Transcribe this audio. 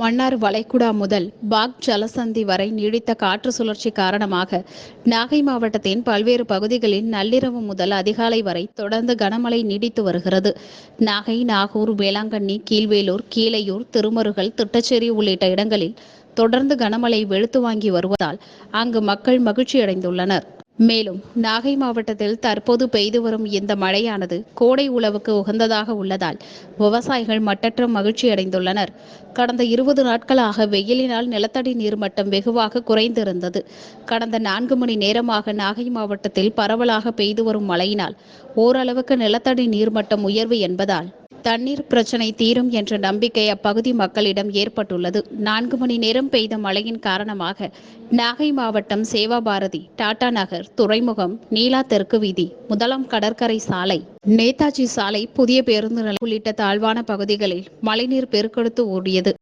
மன்னார் வளைகுடா முதல் பாக் ஜலசந்தி வரை நீடித்த காற்று சுழற்சி காரணமாக நாகை மாவட்டத்தின் பல்வேறு பகுதிகளில் நள்ளிரவு முதல் அதிகாலை வரை தொடர்ந்து கனமழை நீடித்து வருகிறது. நாகை நாகூர் வேளாங்கண்ணி கீழ்வேலூர் கீழையூர் திருமருகல் திட்டச்சேரி உள்ளிட்ட இடங்களில் தொடர்ந்து கனமழை வெளுத்து வாங்கி வருவதால் அங்கு மக்கள் மகிழ்ச்சியடைந்துள்ளனர். மேலும் நாகை மாவட்டத்தில் தற்போது பெய்து வரும் இந்த மழையானது கோடை உழவுக்கு உகந்ததாக உள்ளதால் விவசாயிகள் மட்டற்ற மகிழ்ச்சி அடைந்துள்ளனர். கடந்த இருபது நாட்களாக வெயிலினால் நிலத்தடி நீர்மட்டம் வெகுவாக குறைந்திருந்தது. கடந்த நான்கு மணி நேரமாக நாகை மாவட்டத்தில் பரவலாக பெய்து வரும் மழையினால் ஓரளவுக்கு நிலத்தடி நீர்மட்டம் உயர்வு என்பதால் தண்ணீர் பிரச்சனை தீரும் என்ற நம்பிக்கை அப்பகுதி மக்களிடம் ஏற்பட்டுள்ளது. நான்கு மணி நேரம் பெய்த மழையின் காரணமாக நாகை மாவட்டம் சேவாபாரதி டாடா நகர் துறைமுகம் நீலா தெற்கு வீதி முதலாம் கடற்கரை சாலை நேதாஜி சாலை புதிய பேருந்து நிலையம் உள்ளிட்ட தாழ்வான பகுதிகளில் மழைநீர் பெருக்கெடுத்து ஓடியது.